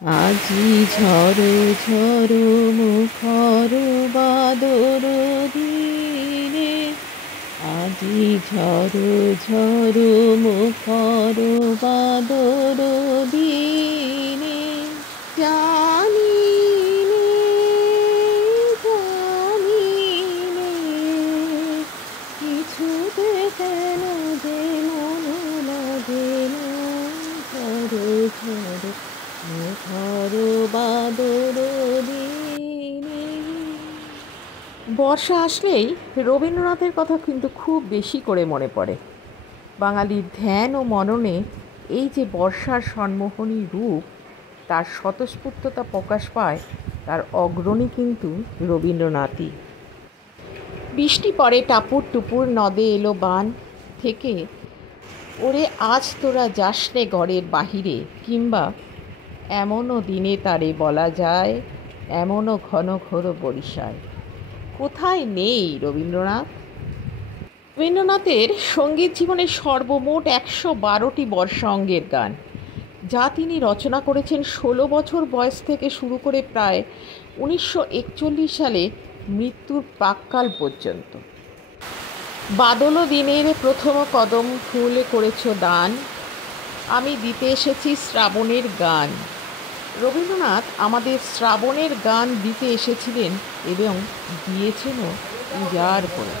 আজি ঝড়ো ঝড়ো মুখর বাদর দিনে, আজি ঝড়ো ঝড়ো মুখর বাদর দিনে, জানি নে জানি নে কিছুতে কেন যে মন লাগে না, ঝড়ো ঝড়ো মুখর বাদর দিনে। বর্ষা আসলেই রবীন্দ্রনাথের কথা কিন্তু খুব বেশি করে মনে পড়ে। বাঙালির ধ্যান ও মননে এই যে বর্ষার সম্মোহনী রূপ, তার স্বতঃস্ফূর্ততা প্রকাশ পায় তার অগ্রণী কিন্তু রবীন্দ্রনাথই। বৃষ্টি পড়ে টাপুর টুপুর, নদে এলো বান থেকে, ওরে আজ তোরা যাসনে ঘরের বাহিরে, কিংবা এমনও দিনে তারে বলা যায়, এমনও ঘন ঘোর বরিশায়। কোথায় নেই রবীন্দ্রনাথ? রবীন্দ্রনাথের সঙ্গীত জীবনে সর্বমোট 112টি বর্ষা অঙ্গের গান, যা তিনি রচনা করেছেন 16 বছর বয়স থেকে শুরু করে প্রায় 1941 সালে মৃত্যুর প্রাক্কাল পর্যন্ত। বাদল দিনের প্রথম কদম ফুল করেছ দান, আমি দিতে এসেছি শ্রাবণের গান। রবীন্দ্রনাথ আমাদের শ্রাবণের গান দিতে এসেছিলেন এবং দিয়েছেনও উজাড় করে।